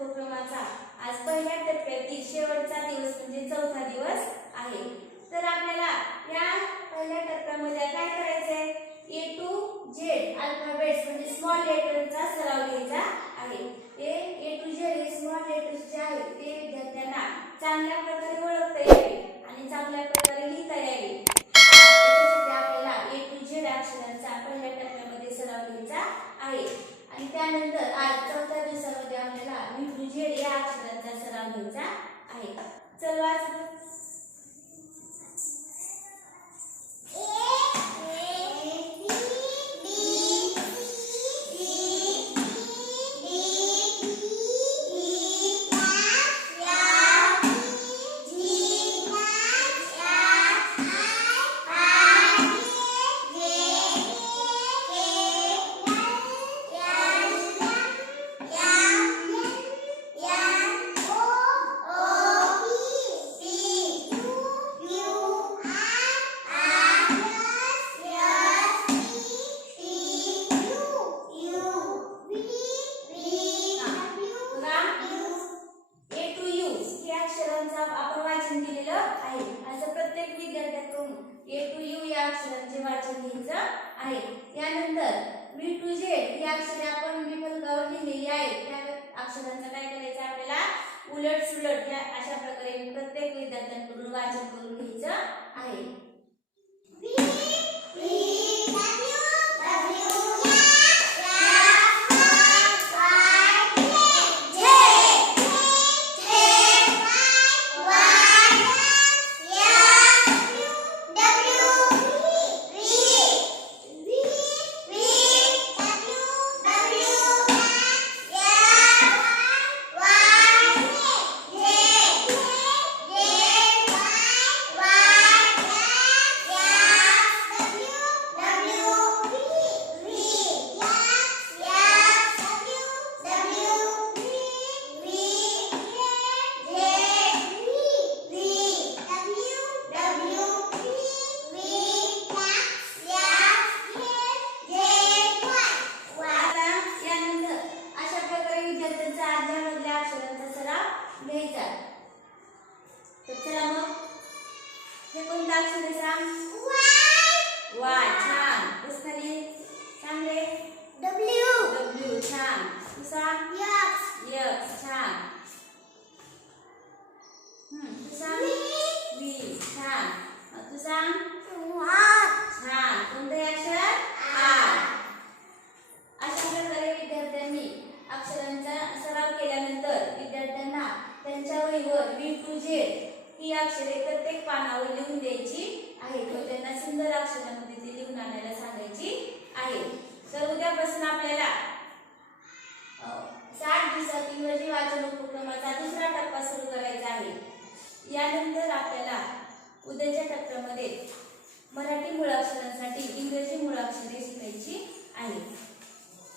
उपक्रमाचा आज पहिल्या टप्प्यातील शेवटचा दिवस म्हणजे चौथा दिवस आहे. तर आपल्याला या पहिल्या टप्प्यामध्ये काय करायचंय? ए टू झेड अल्फाबेट्स म्हणजे स्मॉल लेटरचा सराव घ्यायचा आहे. ते ए टू झेड हे स्मॉल लेटर्स जे आहेत ते विद्यार्थ्यांना चांगल्या प्रकारे ओळखता येईल आणि चांगल्या प्रकारे लिहिता यावे त्याच्यासाठी आपल्याला ए टू झेड अक्षरांचा पहिल्या टप्प्यामध्ये सराव घ्यायचा आहे आणि त्यानंतर आज चौथ्या दिवसामध्ये आपल्याला मी टू या अक्षरांचा सराव घ्यायचा आहे. चल वाच. अक्षरांचे वाचन घ्यायचं आहे. यानंतर बी टू झेड ही अक्षरे आपण विफलकावर लिहिलेली आहेत. त्या अक्षरांचं काय करायचं आपल्याला? उलट सुलट या अशा प्रकारे प्रत्येक विद्यार्थ्यांकडून वाचन हे कोणतं अक्षर आहे सांग वाय छान पुस्तकाली चांगले डब्ल्यू छान तू सांग यक्स छान हम्म, तू सांग व्ही छान मग तू सांग छान कोणतं हे अक्षर आर अशा प्रकारे विद्यार्थ्यांनी अक्षरांचा सराव केल्यानंतर विद्यार्थ्यांना त्यांच्या वहीवर व्ही टू झेड ही अक्षरे प्रत्येक पानावर लिहून द्यायची आहेत व त्यांना सुंदर अक्षरामध्ये ती लिहून आणायला सांगायची आहे. तर उद्यापासून आपल्याला साठ दिवसात इंग्रजी वाचन उपक्रमाचा दुसरा टप्पा सुरू करायचा आहे. यानंतर आपल्याला उद्याच्या टप्प्यामध्ये मराठी मुळाक्षरांसाठी इंग्रजी मुळाक्षरे शिकायची आहेत.